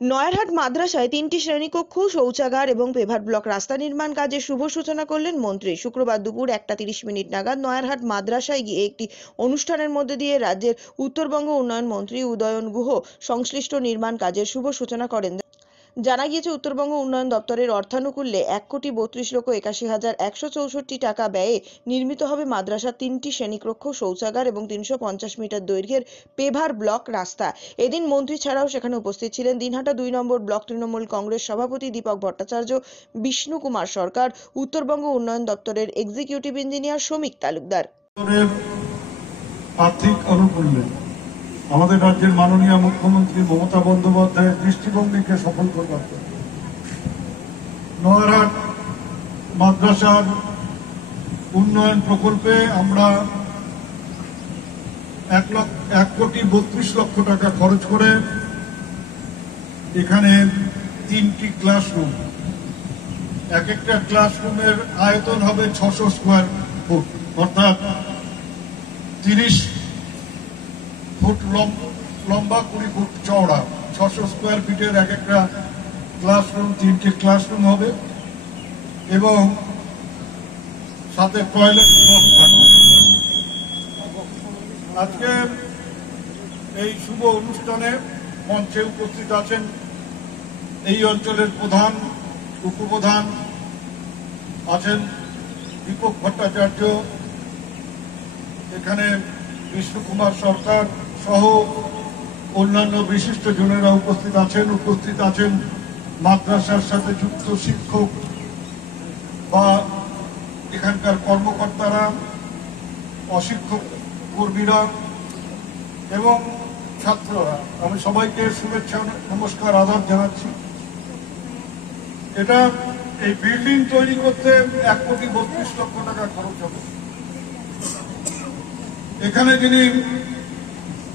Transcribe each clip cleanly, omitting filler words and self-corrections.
নয়ারহাট মাদ্রাসায় ৩টি শ্রেণীকক্ষ, শৌচাগার এবং পেভার ব্লক রাস্তা নির্মাণ কাজের শুভ সূচনা করলেন মন্ত্রী। শুক্রবার দুপুর 1:30 নাগাদ নয়ারহাট মাদ্রাসায় গিয়ে একটি অনুষ্ঠানের মধ্যে দিয়ে রাজ্যের উত্তরবঙ্গ উন্নয়ন মন্ত্রী উদয়ন গুহ সংশ্লিষ্ট নির্মাণ কাজের শুভ সূচনা করেন। জানা গিয়েছে, উত্তরবঙ্গ উন্নয়ন দপ্তরের অর্থানুকূল্যে 1,32,81,164 টাকা ব্যয়ে নির্মিত হবে মাদ্রাসার 3টি শ্রেণীকক্ষ, শৌচাগার এবং 350 মিটার দৈর্ঘ্যের পেভার ব্লক রাস্তা। এদিন মন্ত্রী ছাড়াও সেখানে উপস্থিত ছিলেন দিনহাটা 2 নম্বর ব্লক তৃণমূল কংগ্রেস সভাপতি দীপক ভট্টাচার্য, বিষ্ণু কুমার সরকার, উত্তরবঙ্গ উন্নয়ন দপ্তরের এক্সিকিউটিভ ইঞ্জিনিয়ার শ্রমিক তালুকদার। আর্থিক অনুকূল্যে আমাদের রাজ্যের মাননীয় মুখ্যমন্ত্রী মমতা বন্দ্যোপাধ্যায়ের দৃষ্টিভঙ্গিকে সফল করবার জন্য নয়ারহাট মাদ্রাসার উন্নয়ন প্রকল্পে আমরা 1,32,00,000 টাকা খরচ করে এখানে 3টি ক্লাসরুম, এক একটা ক্লাসরুমের আয়তন হবে 600 স্কোয়ার ফুট, অর্থাৎ 30 ফুট লম্বা, 20 ফুট চওড়া, 600 স্কোয়ার ফিটের এক একটা ক্লাসরুম, 3টি ক্লাসরুম হবে এবং সাথে টয়লেট ব্লক থাকবে। আজকে এই শুভ অনুষ্ঠানে মঞ্চে উপস্থিত আছেন এই অঞ্চলের প্রধান, উপপ্রধান আছেন দীপক ভট্টাচার্য, এখানে বিষ্ণু কুমার সরকার সহ অন্যান্য বিশিষ্ট জনেরা উপস্থিত আছেন মাদ্রাসার সাথে যুক্ত শিক্ষক বা এখানকার কর্মকর্তারা, অশিক্ষক কর্মীরা এবং ছাত্ররা। আমি সবাইকে শুভেচ্ছা, নমস্কার, আদাব জানাচ্ছি। এটা এই বিল্ডিং তৈরি করতে 1,32,00,000 টাকা খরচ হবে। এখানে যিনি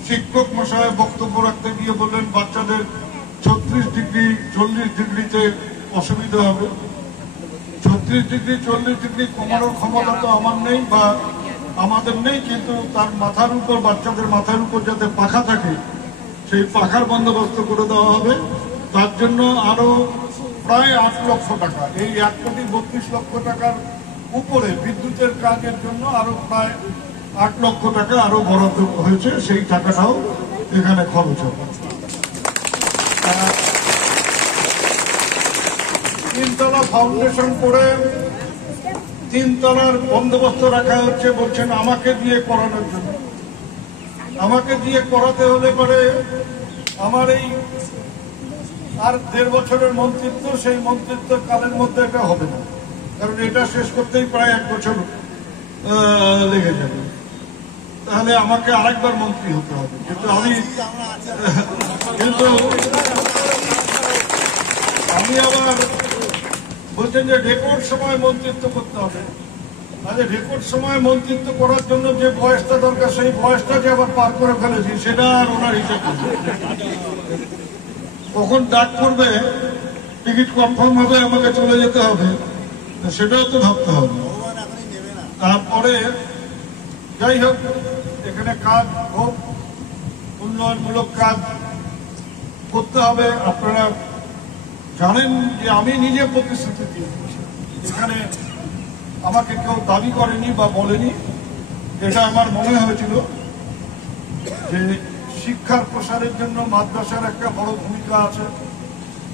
শিক্ষক মশাই বক্তব্য রাখতে গিয়ে বললেন বাচ্চাদের 36 ডিগ্রি 40 ডিগ্রিতে অসুবিধা হবে। 36 ডিগ্রি 40 ডিগ্রি কমানোর ক্ষমতা তো আমার নেই বা আমাদের নেই, কিন্তু তার মাথার উপর, বাচ্চাদের মাথার উপর যাতে পাখা থাকে সেই পাখার বন্দোবস্ত করে দেওয়া হবে। তার জন্য আরো প্রায় 8 লক্ষ টাকা, এই 1,32,00,000 টাকার উপরে বিদ্যুতের কাজের জন্য আরো প্রায় 8 লক্ষ টাকা আরো বরাদ্দ হয়েছে, সেই টাকাটাও এখানে খরচ হবে। 3 তলা ফাউন্ডেশন করে 3 তলার বন্দোবস্ত রাখা হচ্ছে, বলছেন আমাকে দিয়ে করানোর জন্য। আমাকে দিয়ে করাতে হলে পরে আমার এই আর 1.5 বছরের মন্ত্রিত্ব, সেই মন্ত্রিত্ব কালের মধ্যে এটা হবে না, কারণ এটা শেষ করতেই প্রায় 1 বছর লেগে যাবে। তাহলে আমাকে আরেকবার মন্ত্রী হতে হবে, কিন্তু আমি আবার বলছেন যে রেকর্ড সময় মন্ত্রিত্ব করতে হবে। আচ্ছা, রেকর্ড সময় মন্ত্রিত্ব করার জন্য যে বয়সটা দরকার সেই বয়সটা যে আবার পার করে ফেলেছি, সেটা আর ওনার হিসেব কখন ডাক করবে, টিকিট কনফার্ম হবে, আমাকে চলে যেতে হবে, সেটাও তো ভাবতে হবে। তারপরে যাই হোক, এখানে কাজ হোক, উন্নয়নমূলক কাজ করতে হবে। আপনারা জানেন যে আমি নিজে প্রতিশ্রুতি দিয়েছি, এখানে আমাকে কেউ দাবি করেনি বা বলেনি। এটা আমার মনে হয়েছিল যে শিক্ষার প্রসারের জন্য মাদ্রাসার একটা বড় ভূমিকা আছে,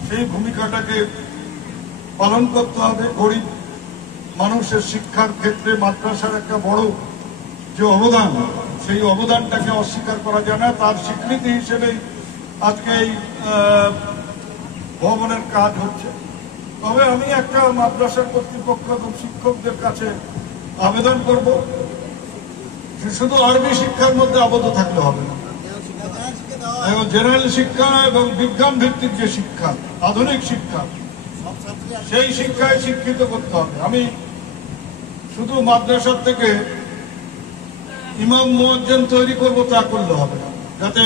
সেই ভূমিকাটাকে পালন করতে হবে। গরিব মানুষের শিক্ষার ক্ষেত্রে মাদ্রাসার একটা বড় যে অবদান, সেই অবদানটাকে অস্বীকার করা যায় না। তার স্বীকৃতি হিসেবেই আজকে এই ভবনের কাজ হচ্ছে। তবে আমি একটা মাদ্রাসার কর্তৃপক্ষ এবং শিক্ষকদের কাছে আবেদন করব যে শুধু আরবি শিক্ষার মধ্যে আবদ্ধ থাকলে হবে না, এবং জেনারেল শিক্ষা এবং বিজ্ঞান ভিত্তিক যে শিক্ষা, আধুনিক শিক্ষা, সেই শিক্ষায় শিক্ষিত করতে হবে। আমি শুধু মাদ্রাসার থেকে ইমাম মুয়াজ্জিন তৈরি করবো তা করলে হবে না, যাতে